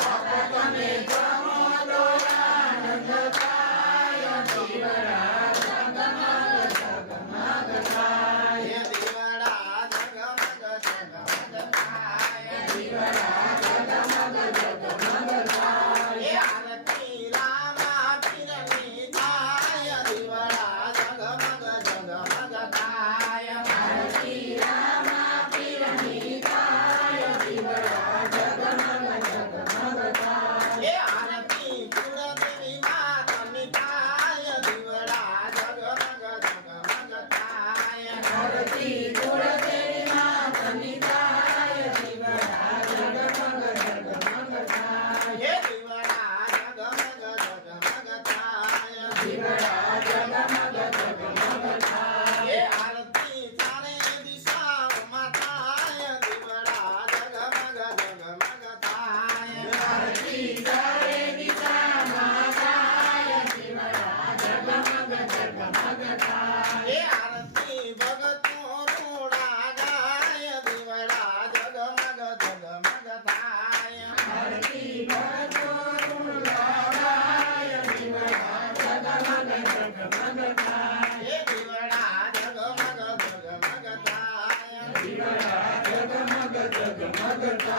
Apartamento. जगमग जगमगता